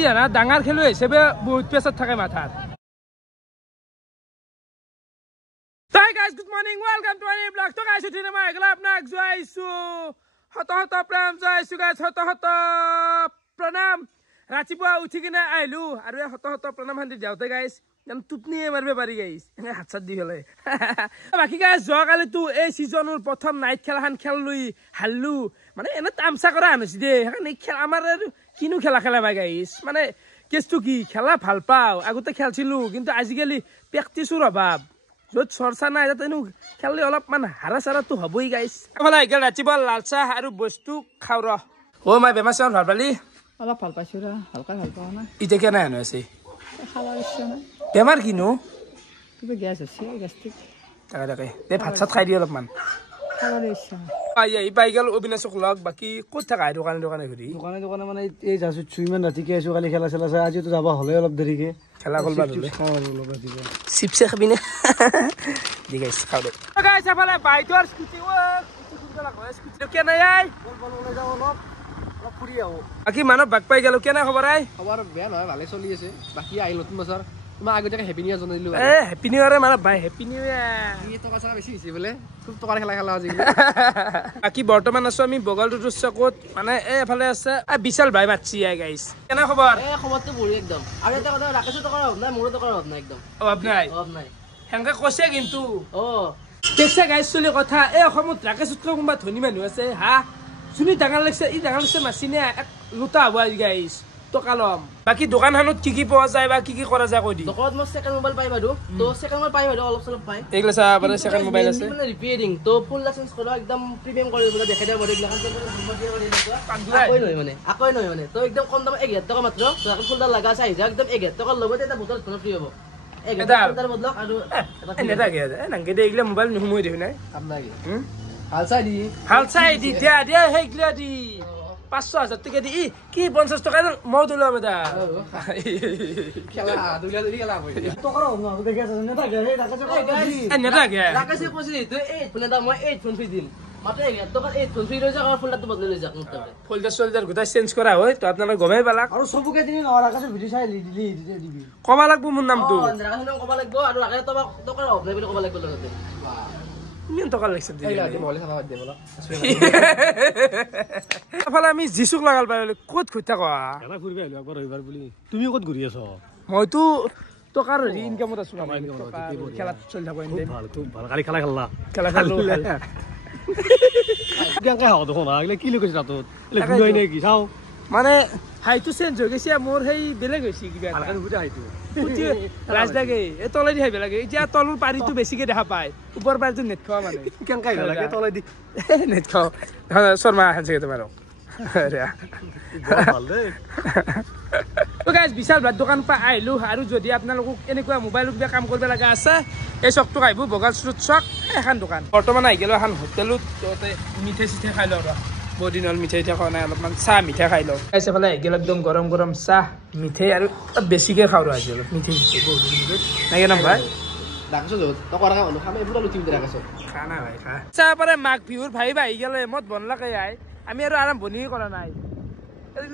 কি জানা ডাঙৰ খেলুৱৈ হিচাপে বহুত প্ৰেছাৰ থাকে মাথাত Hi guys, good morning. Welcome to our vlog. So guys, today I am going to hot pranam jaisu guys. Hot pranam. Rachipua uthikina ailu. Aru hot pranam handi jaute guys. Jam tupni marbe pari guys. Hatsat di hole. Baki guys, joa kali tu ei seasonul prothom night khela han khelui hallu. Mane ena tamsa kora anusi de. Hakan khel amar kinu khela bai guys. Mane kestu ki khela bhal pao. Agote khelchilu kintu ajikali practice-ur obhab. যত চৰ্চা নাই তাতেনো খেললে অলপমান হাৰা চাৰাটো হ'বই গাইছ এফালে গেল ৰাতিপুৱা লাল চাহ আৰু বস্তু খাও ৰ ও মাই বেমাৰ চাৰ ভাল পালি অলপ ভাল পাইছো ৰা হালকা ভাল পাও না ইতে কেনে আনো আছে খালা ইচ্ছা নাই বেমাৰ কিনো কিবা গ্যাস আছে গ্যাস্ট্রিক তাকে দে ভাত খাই দি অলপমান খালা ইচ্ছা এই পাই গেল অবিনাশক লগ বাকি ক'ত থাকা দোকানে ঘুৰি দোকানে মানে এই যাছো চুইমান ৰাতিকে আছো কালি খেলা চেলা চাই আজি তো যাব হলে অলপ দেৰিকে খেলা কলবা দলে চিপছে খাবি না দি গাইছ খাও দে গাইছ আফালে বাইকৰ স্কুটি কুনকলা হয় স্কুটি কেনে আই বল ওলাই যাও অলপ ফুৰি আও বাকি মানৱ বাক পাই গেল কেনে খবৰ আই খবৰ বেয়া নহয় ভালে চলি আছে বাকি আই নতুন বছৰ তোমাক আগতে হেপি নিউ ইয়াৰ জনাই দিলো হেপি নিউ ইয়াৰ মানে ভাই হেপি নিউ ইয়াৰ এই টকা চালা বেছি হৈছে বলে খুব টকাৰ খেলা আজি বাকি বৰ্তমান আছো আমি বগলটোৰ চকত মানে এফালে আছে বিশাল ভাই মাছি আই গাইছ কেনে খবৰ খবৰটো বঢ়িয়া একদম আৰু এটা কথা ৰাকেশৰ টকাৰ অভাৱ নাই মোৰো টকাৰ অভাৱ নাই একদম অভাৱ নাই হেংকা কৈছে কিন্তু দেখছে গাইছ চলি কথা অসমত ৰাকেশতকৈ কোনোবা ধনী মানুহ আছে হা যোনি ডাঙৰ লাগিছে ই ডাঙৰ লাগিছে মাছিনে এক লোটা হ'ব গাইছ টকালম বাকি দোকানখনত কি পোৱা যায় বা কি কৰা যায় কৈ দি দোকানত মই সেকেন্ড মোবাইল পাই বাৰু তো সেকেন্ড মোবাইল পাই বাৰু অলপ চলপ পাই এইগলা সা বাৰে সেকেন্ড মোবাইল আছে মানে ৰিপেয়াৰিং তো ফুল লাইসেন্স কৰা একদম প্ৰিমিয়াম কৰি বলে দেখাই দিয়া বডি গ্লাস আকই নহয় মানে তো একদম কম দাম 1000 টকা মাত্ৰ তো এখন ফুলদাৰ লাগা চাই যা একদম 1000 টকা লগতে এটা বটল ধন ফ্ৰী হ'ব 1000 টকাৰ বদলক আৰু এটা কি নাংকে দে এইগলা মোবাইল নহমই দেখি নাই কাম লাগে হাল চাই দি দিয়া হেগলা দি 500,000 টাকা দি কি 50 টাকা মই দিলো আমদা খেলা দুলিয়া খেলা হই টকা ন দেখে আছে নেতা গে নেতা গে রাকাছে পছি তুই 8 ফোন দা মই 8 ফোন ফ্রি দিম মাত্র 1000 টাকা 8 ফোন ফ্রি রই যা ফুলটা তো বদলে লই যা ফুলটা সোলজার গোটা চেঞ্জ করা হয় তো আপনারা গমাই পালাক আর সবকে দিন রাকাছে ভিডিও চাই দিবি কবা লাগবো মোর নামটো রাকাছে নাম কবা লাগবো আর রাকাছে তো টকা অভাব নাই কবা লাগবো লগতে মিন টকা লাগছে দি এইলা মলে খাবা দে বলা আফালে আমি জিসুক লাগাল পাই ক'ত খুঁটা কোৱা এলা ফুৰিব আহিলো একবাৰ ৰবিবাৰ বুলি তুমি ক'ত ঘূৰি আছ মইতো টকাৰ ইনকামত আছো খেলাত চলি থাকো খুব ভাল কালি খেলা খালো কেনেকৈ হওঁ দেখোন এইগিলা কি লৈ গৈছে তাত ঘূৰাই নে কি চাওঁ মানে হাইটো চেঞ্জ হৈ গৈছে মোৰ সেই বেলেগ হৈছে কিবা হাইটো লাজ লাগে এই তলেদি হাইব লাগে এতিয়া তলৰ পাৰিটো বেছিকে দেখা পায় ওপৰ পাৰিটো নেট খোৱা মানে কেনেকৈ লাগে তলাই দি নেট খাওঁ শৰ্মা আনছে তোমাৰো গাইজ বিশাল ভাত দোকান পৰা আহিলো আৰু যদি আপোনালোকক এনেকুৱা মোবাইল কিবা কাম কৰিব লগা আছে এই চকটোক আহিব বগাল ষ্ট্ৰীট চক এখন দোকান বৰ্তমান আহি গেলো এখন হোটেলত মিঠাই চিঠাই খাই লওঁ বহুত দিন হ'ল মিঠাই খোৱা নাই অলপমান চাহ মিঠাই খাই লওঁ এইফালে আহি গেল একদম গৰম গৰম চাহ মিঠাই আৰু বেছিকৈ খাওঁ ৰ আজি অলপ মিঠাই চিঠাই বহুত দিন নাগে নাম ভাই খানা ভাই খা চাহ পাৰে মাঘ বিহুৰ ভাই আহি গেলে মত বনলাকে আই আমি আৰু আৰম্ভণি কৰা নাই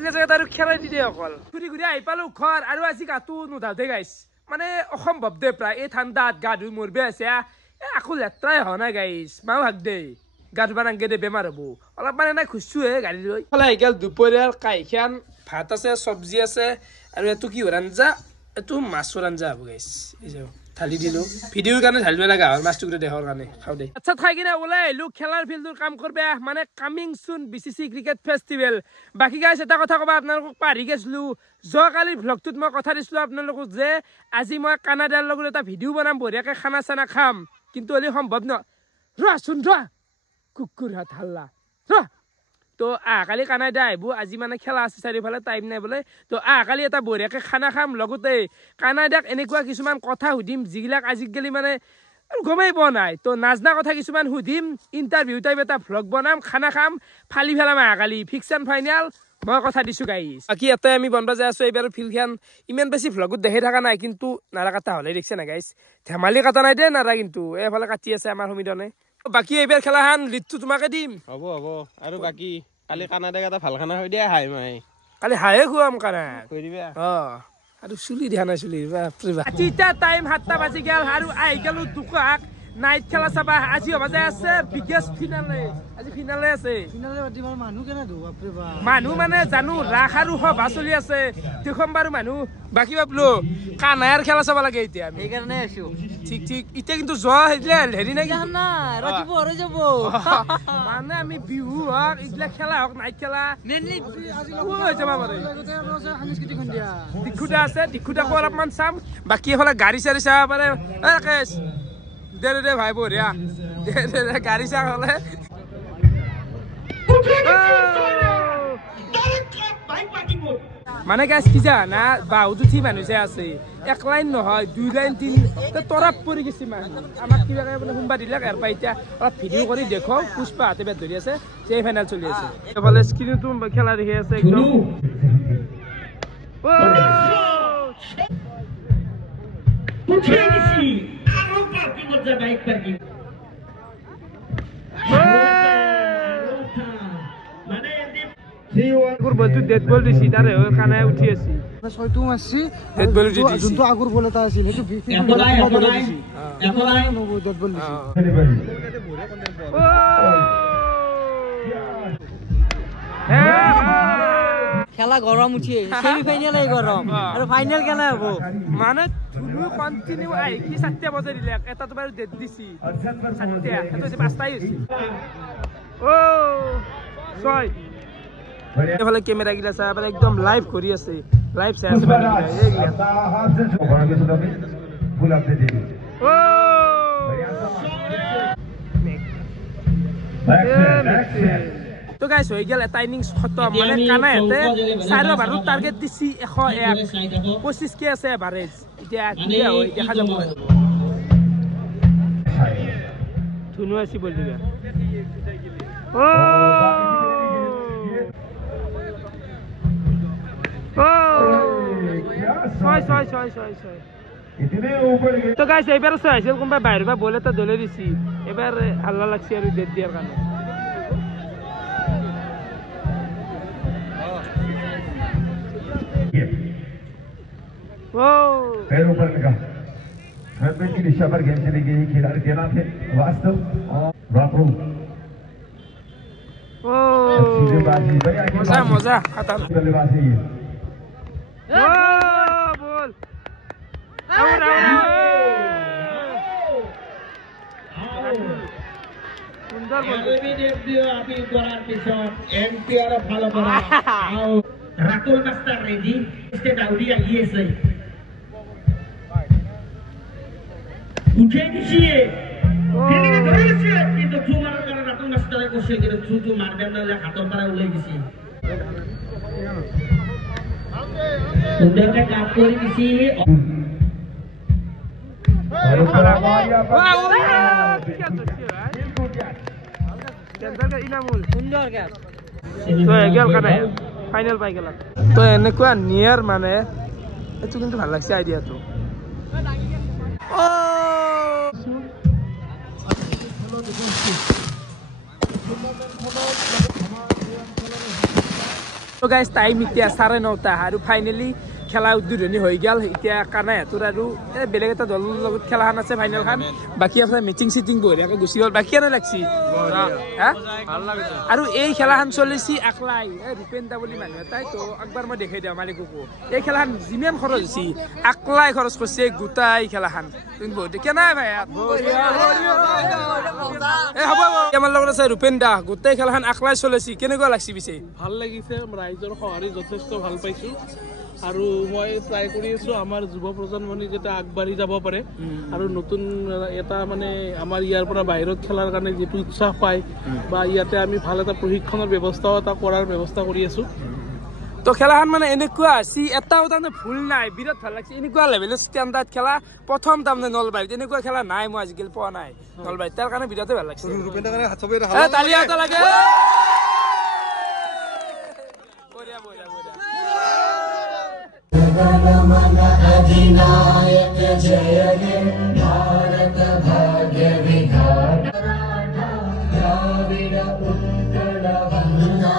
জেগাত আৰু খেলাই দি দে অকল ঘূৰি ঘূৰি আহি পালো ঘৰ আৰু আজি গাটো নুধাওতে গাইছ মানে অসম্ভৱ দে প্ৰায় এই ঠাণ্ডাত গা ধুই মৰবে আছে আকৌ লেতেৰাই হোৱা নাই গাইছ মাও হাক দে গা ধুবা নাংগে দে বেমাৰ হ'ব অলপমান এনেই খুচছোহে গাড়ী লৈ ফালে আহি গেল দুপৰীয়াৰ কাইখান ভাত আছে চব্জি আছে আৰু এইটো কিহৰ আঞ্জা এইটো মাছৰ আঞ্জা হ'ব গাইছ ঢালি দিলো ভিডিঅ'ৰ কাৰণে ঢালিব লগা হ'ল মাছটো দেখাৰ কাৰণে খাওঁ দে আচ্ছা খাই কিনে ওলাই আহিলো খেলাৰ ফিল্ডৰ কাম কৰিব মানে কামিং চুন BCC ক্ৰিকেট ফেষ্টিভেল বাকী গাইছ এটা কথা ক'বা আপোনালোকক পাহৰি গৈছিলো যোৱাকালিৰ ভ্লগটোত মই কথা দিছিলো আপোনালোকক যে আজি মই কানাডাৰ লগত এটা ভিডিঅ' বনাম বঢ়িয়াকৈ খানা চানা খাম কিন্তু হ'লে সম্ভৱ ন চোন কুকুৰ হাত হাল্লা তো কালি কানাডা আহিব আজি মানে খেলা আছে চাৰিওফালে টাইম নাই বোলে তো কালি এটা বঢ়িয়াকৈ খানা খাম লগতে কানাডাক এনেকুৱা কিছুমান কথা সুধিম যিবিলাক আজিকালি মানে গমেই পোৱা নাই তো নাজনা কথা কিছুমান সুধিম ইণ্টাৰভিউ টাইপ এটা ভ্লগ বনাম খানা খাম ফালি ফেলাম কালি ফিক্স এণ্ড ফাইনেল মই কথা দিছো গাইছ বাকী ইয়াতে আমি বনবা যাই আছো এইবাৰ ফিল্ডখন ইমান বেছি ভ্লগত দেখি থকা নাই কিন্তু নাৰা কাটা হ'লে দেখিছে না গাইছ ধেমালি কাটা নাই দে নাৰা কিন্তু এইফালে কাটি আছে আমাৰ সমিধনে বাকী এইবাৰ খেলাখন লিডটো তোমাকে দিম হ'ব আৰু বাকী কালি কানাডাক এটা ভাল খানা হৈ দিয়া হাই মাই কালি হায়ে খুৱাম কানা কৈ দিবা আৰু চুলি দেখা নাই চুলি বাপৰে বাপ এতিয়া টাইম 7টা বাজি গেল আৰু আহি গেলো দুকাক নাইট খেলা চাবা আজি হ'ব যে আছে বিগেষ্ট ফিনালে আজি ফিনালে আছে ফিনালে দিবাৰ মানুহ কেনে দু বাপৰে বাপ মানুহ মানে জানো ৰাখ আৰু সভা চলি আছে দেখম বাৰু মানুহ বাকি বাপলো কানায়াৰ খেলা চাব লাগে এতিয়া আমি এই কাৰণে আছো ঠিক ঠিক এতিয়া কিন্তু যোৱা হেৰি নাই না ৰাতিপুৱা হৈ যাব মানে আমি বিহু হওক এইবিলাক খেলা হওক নাইট খেলা মেইনলি আজি হৈ যাব পাৰে সাংস্কৃতিক সন্ধিয়া দিখুটা আছে দিখুটাকো অলপমান চাম বাকী এফালে গাড়ী চাৰি চাব পাৰে কেছ দে ভাই বঢ়িয়া দে গাড়ী চাহ হলে মানে গাছ কি জানা বাহুত উঠি মানুহ যে আছে 1 লাইন নহয় 2 লাইন 3 তৰপ পৰি গৈছে মানুহ আমাক কিবা মানে সোমবাৰ দিলাক আৰু পাই এতিয়া অলপ ভিডিঅ' কৰি দেখো পুষ্পা হাতে বেট ধৰি আছে সেই ফাইনেল চলি আছে এফালে স্ক্ৰীনটো খেলা দেখি আছে একদম বলতো ডেড বল দিছি তাৰে কানাই উঠি আছে ছয়টো মাৰছি ডেড বল উঠি দিছি যোনটো আগৰ বল এটা আছিল সেইটো ডেড বল দিছি ডেড বল দিছি খেলা গৰম উঠি সেমি ফাইনালে গৰম আৰু ফাইনাল কেনে হ'ব মানে ধুলু কন্টিনিউ আহি কি 7টা বজাই দিলে এটা তো বাৰু ডেট দিছি 7টা এটা যে 5টাই হৈছে ছয় এফালে ক্যামেৰা গিলা চাই একদম লাইভ কৰি আছে লাইভ চাই আছে তো গাইস হৈ গেল এটা ইনিংস খতম মানে কানাইতে 4 ওভাৰত টার্গেট দিছি 101 25 কে আছে এভারেজ এতিয়া কি হয় দেখা যাব ধুনু আসি বল দিবা তো গাইস এবার চাইছিল কোনবা বাইরে বা বলে তো দলে দিছি এবার হাল্লা লাগছে আর ডেট দিয়ার কারণে पैर ऊपर लगा हरमन की दिशा पर गेंद चली गई खिलाड़ी देना थे वास्तव और बापू मजा मजा खतम बल्लेबाजी बोल সুন্দর বল আপনি করার পিছন এনপিআর ভালো করা Ratul master ready state Audi ISI উঠে দিছিয়ে ফিল্ডিং ধরেছে কিন্তু জুমার কারণে রাতুল মাস্টারে বসে গেলে ছুটু মারবেন না হাতর পাড়া উলাই দিছি সুন্দরকে কাপ করে দিছি ফাইনেল পাই গেল তো এনেকুৱা নিয়াৰ মানে এইটো কিন্তু ভাল লাগছে আইডিয়াটো তো গাইস টাইম এতিয়া 9:30 আৰু ফাইনেলি খেলা উদ্বোধনী হৈ গেল এতিয়া কানাই তোৰ আৰু বেলেগ এটা দলৰ লগত খেলাখন আছে ফাইনেল খান বাকি আছে মিটিং সিটিং বঢ়িয়াকৈ গুচি গ'ল বাকি এনে লাগছি আৰু এই খেলাখন চলিছি আকলাই ৰূপেন দা বুলি মানুহ এটাই তো একবাৰ মই দেখাই দিওঁ মালিককো এই খেলাখন যিমান খৰচ হৈছে আকলাই খৰচ কৰিছে গোটাই খেলাখন তুমি বহুত কেনে ভাই হ'ব আমাৰ লগত আছে ৰূপেন দা গোটেই খেলাখন আকলাই চলিছি কেনেকুৱা লাগছি পিছে ভাল লাগিছে ৰাইজৰ সহাৰি যথেষ্ট ভাল পাইছো আৰু মই ট্ৰাই কৰি আছো আমাৰ যুৱ প্ৰজন্মনি যেটা আগবাঢ়ি যাব পাৰে আৰু নতুন এটা মানে আমাৰ ইয়াৰ পৰা বাহিৰত খেলাৰ কাৰণে যেটো উৎসাহ পায় বা ইয়াতে আমি ভাল এটা প্ৰশিক্ষণৰ ব্যৱস্থা এটা কৰাৰ ব্যৱস্থা কৰি আছো তো খেলাখন মানে এনেকুৱা আছে এটাও তাৰমানে ভুল নাই বিৰাট ভাল লাগছে এনেকুৱা লেভেলৰ ষ্টেণ্ডাৰ্ড খেলা প্ৰথম তাৰমানে নলবাৰীত এনেকুৱা খেলা নাই মই আজিকালি পোৱা নাই নলবাৰীত তাৰ কাৰণে বিৰাটে ভাল লাগছে ৰূপেন্দ্ৰ কাৰণে হাত চবে তালি এটা লাগে বঢ়িয়া বঢ়িয়া বঢ়িয়া जनगण अधिनायक जय हे भारत भाग्य विधाता द्राविड उत्कल वंदना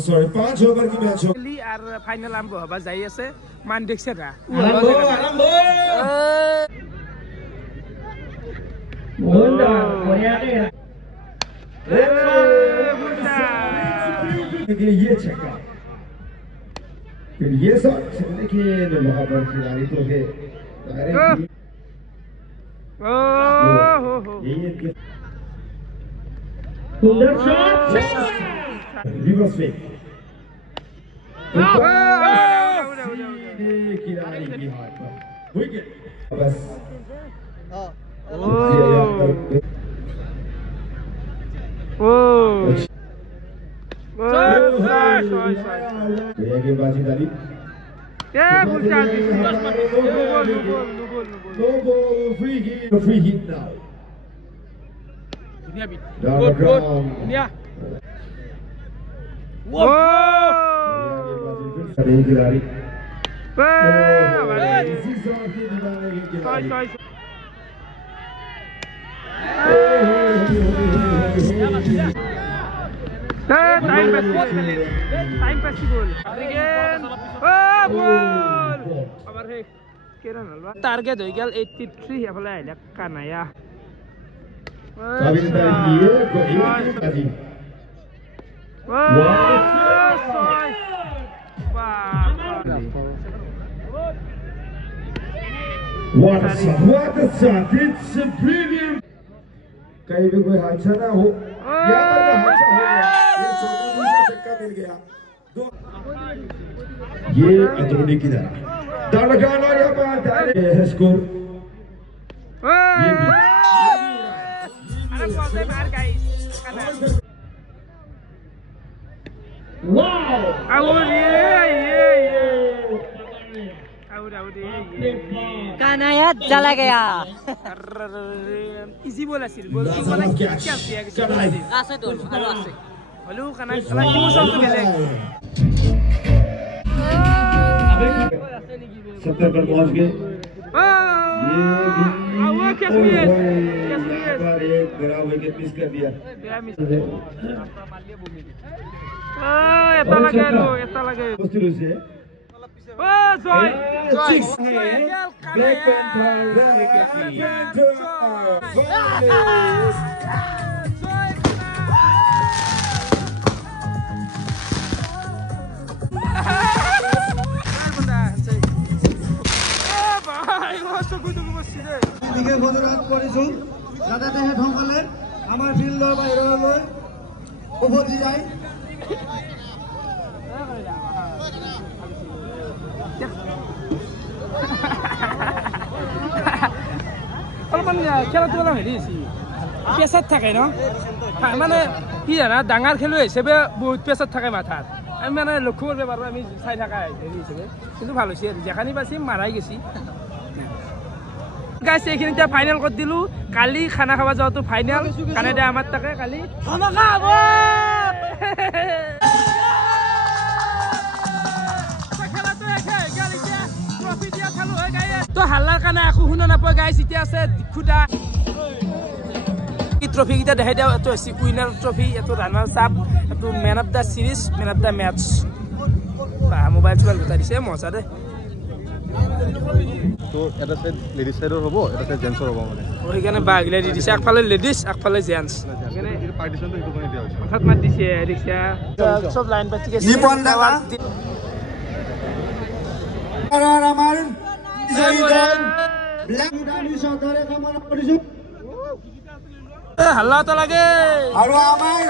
sorry, 5 over की मैच हो আর ফাইনাল আরম্ভ হবা যাই আছে মান দেখছে না আরম্ভ মুন্ডা কোরিয়ানে ये छक्का फिर ये शॉट देखिए वहां पर खिलाड़ी तो है ये सुंदर शॉट रिवर्स में खिलाड़ी की हाथ पर विकेट बस बाजी डाली free hit now खिलाड़ी टाइम पास गोल अगेन गोल আবার হে কেরা নালবা টার্গেট হই গেল 83 এফালে আইলা কানায়া কাবিল দিয়ে কাজি What a shot! It's a premium. कहीं भी कोई हादसा ना हो या हादसा हो ये छोटा सा चक्का मिल गया ये अदरोनी की तरह दरगान और यहाँ पर है स्कोर ये भी अरे बॉल मार गाइस वाओ आउट ये आउट कानाया चला गया इजी बोला सिल बोल बोला क्या किया আছে তো আরো আছে হলো কানা খেলা কি মশা তো গেলে 70 पर पहुंच गए वो कैसमियस एक बड़ा विकेट मिस कर दिया ऐसा लगे मुश्किल से Joy! Black আমার ফিল্ডৰ বাহিৰলৈ উভতি যায় অলপমান খেলাধূলা হেৰি প্ৰেছাৰ থাকে ন মানে কি জানা ডাঙৰ খেলুৱৈ হিচাপে বহুত প্ৰেছাৰ থাকে মাথাত আমি মানে লক্ষ্য কৰিব পাৰোঁ আমি চাই থকা হেৰি হিচাপে কিন্তু ভাল হৈছে যেখানি পাইছি মাৰাই গেছি গাইছ এইখিনি এতিয়া ফাইনেল কৰি দিলোঁ কালি খানা খাব যোৱাটো ফাইনেল খানা দিয়া আমাৰ তাকে কালি তো হাল্লাৰ কাৰণে একো শুনা নাপায় গাইছ এতিয়া আছে দিখুদা ট্ৰফি কেইটা দেখাই দিয়া এইটো হৈছে উইনাৰ ট্ৰফি এইটো ৰানাৰ চাপ এইটো man of the series man of the match mobile চোবাইল গোটাই দিছে মজা দে তো এটা সাইড লেডিজ সাইডৰ হ'ব এটা সাইড জেন্টছৰ হ'ব মানে ওইখানে বাগিলা দি দিছে একফালে লেডিজ একফালে জেন্টছ এখানে এই পার্টিশনটো হেতু কৰি দিয়া হৈছে হঠাৎ মাত দিছে ৰিক্সা সব লাইন পাতি গেছে নিপন দাদা আৰ আমাৰ জয়দান ব্ল্যাক ডানি সদৰে কামনা কৰিছো হাল্লা তো লাগে আৰু আমাৰ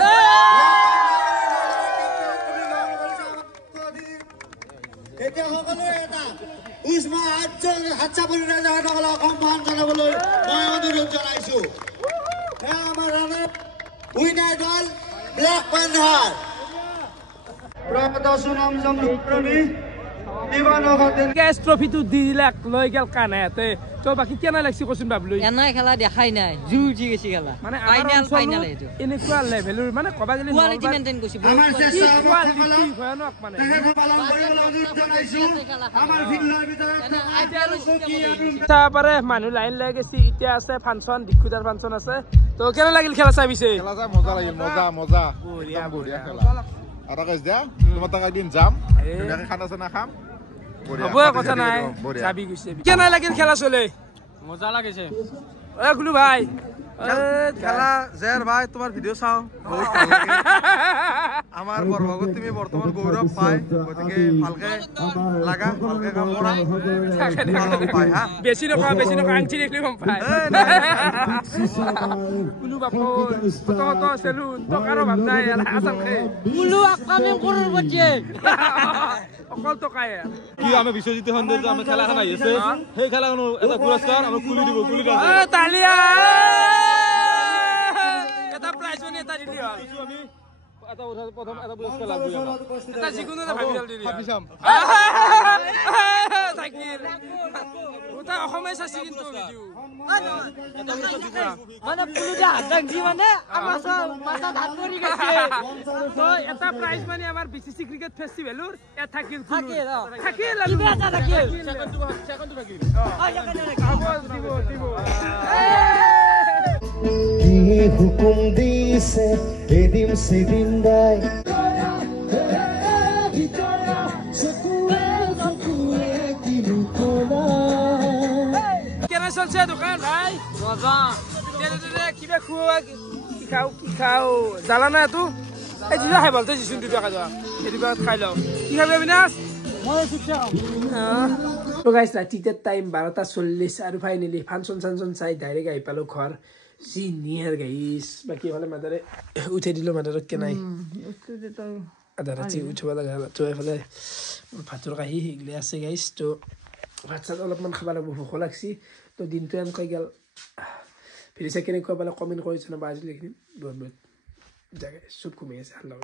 এতিয়া সকলোৱে এটা উষ্মা হাতচাপৰি ৰাজাসকলক সন্মান জনাবলৈ মই অনুৰোধ জনাইছো আমাৰ উইনাৰ দল ব্লেক পেন্থাৰ প্ৰদৰ্শনম জমপ্ৰমী কেছ ট্ৰফিটো দি দিলাক লৈ গেল কানাতে তো বাকি কেনে লাগছি কচোন বাবলুই এনাই খেলা দেখাই নাই জু উঠি গেছি খেলা মানে ফাইনাল এইটো এনেকুৱা লেভেলৰ মানে কবা গলি কোৱালিটি মেইনটেইন কৰিছি আমাৰ কি কোৱালিটি ভয়ানক মানে পাৰে মানুহ লাইন লাগি গেছি এতিয়া আছে ফাংচন দিকুদাৰ ফাংচন আছে তো কেনে লাগিল খেলা চাই পিছে খেলা চাই মজা লাগিল মজা বঢ়িয়া বঢ়িয়া খেলা আৰু কৈছ দিয়া তোমাৰ তাক এদিন যাম ধুনীয়াকৈ খানা চানা খাম হ'ব কথা নাই যাবি গৈছে কেনে লাগিল খেলা চলে মজা লাগিছে এ গুলু ভাই খেলা জেৰ ভাই তোমাৰ ভিডিঅ' চাওঁ বহুত ভাল লাগে আমাৰ বৰভাগত তুমি বৰ্তমান গৌৰৱ পাই গতিকে ভালকে লাগা ভালকে কাম কৰা পাই হা বেছি নকৰা আংঠি দেখলি গম পাই গুলু বাপু কত চেলু টকাৰ ভাব নাই আচলতে গুলু আপকামিং কৰোৰপতি অকল টকাই কি আমি বিশ্বজিৎ সৌন্দৰ্য আমি খেলাখন আহি আছে সেই খেলাখনো এটা পুৰস্কাৰ আমি কুলি দিব কুলি তালিয়া এটা প্ৰাইজ মানে এটা দিলি হ'ল আমি এটা প্ৰথম এটা পুৰস্কাৰ লাভ কৰিম এটা যিকোনো এটা ভাবি দিলি ভাবিছাম তাকিৰ ওটা অসমে চাচি কিন্তু ভিডিও মানে পুলুটা হাত দি মানে আমাৰ সব মাথা হাত পৰি গৈছে তো এটা প্ৰাইজ মানে আমাৰ বিসিসি ক্ৰিকেট ফেষ্টিভেলৰ এ থাকিল থাকিল কিবা এটা থাকিল সেকেন্ডটো থাকিল দিব কি হুকুম দিছে এদিন সেদিন দাই কেনে চলছে দোকান ভাই মজা কিবা খোৱা কি খাও জ্বালা না তো এই জিরা খাই বলতে জিসুন দুটো টাকা যাওয়া এদিকে খাই লও কি খাবি অবিনাশ তো গাইস রাতিতে টাইম 12:40 আর ফাইনালি ফাংশন চাই ডাইরেক্ট আই পালো ঘর সি নিয়ার গাইস বাকি ভালে মাদারে উঠে দিলো মাদারে কে নাই আদা রাতি উঠবা লাগা তো এফালে ভাতৰ কাহি হিগলে আছে গাইস তো ভাত চাত অলপমান খাব লাগিব ভোক লাগছি তো দিনটো এনেকৈ গেল ভিডিঅ' চাই কেনেকুৱা পালে কমেণ্ট কৰি জনাবা আজি লিখিম বহুত জাগায় চব কমি আছে আল্লাহ